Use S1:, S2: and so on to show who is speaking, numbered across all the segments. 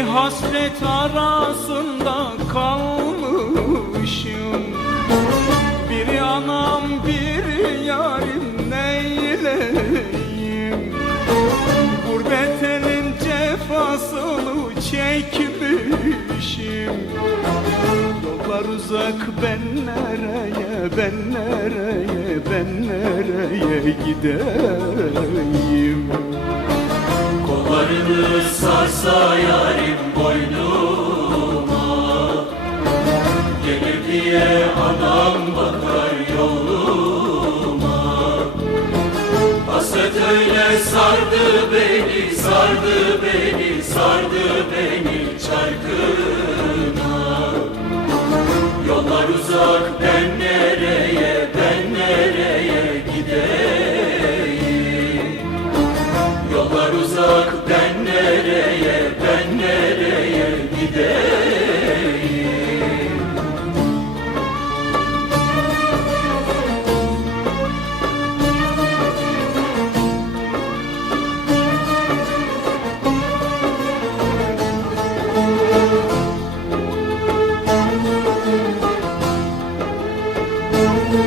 S1: hasret arasında kalmışım. Biri anam biri yarim neyleyim? Gurbet elin cefasını çekmişim. Yollar uzak ben nereye ben nereye ben nereye gideyim
S2: Kollarını sarsa boynuma. Gelir diye anam bakar yoluma. Hasret sardı beni, sardı beni, sardı beni çarkına
S1: Hem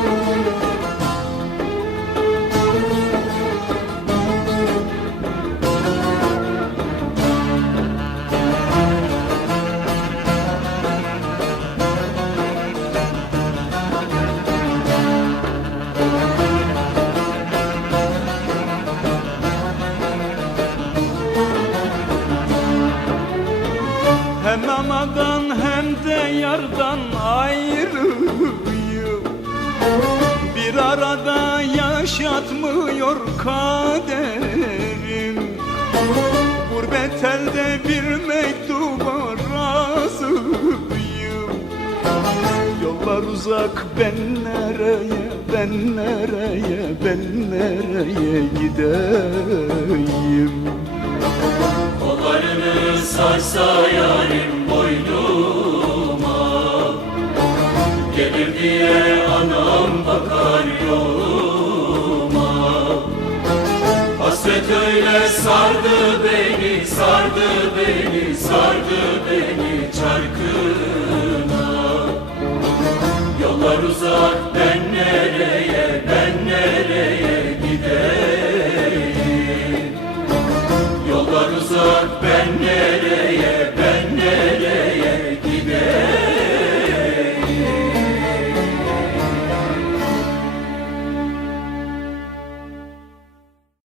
S1: anadan hem de yardan ayrıyım Bir arada yaşatmıyor kaderim. Gurbet elde bir mektuba razıyım. Yollar uzak ben nereye ben nereye ben nereye gideyim?
S2: Kollarını sarsa sardı beni, sardı beni, sardı beni çarkına. Yollar uzak ben nereye, ben nereye giderim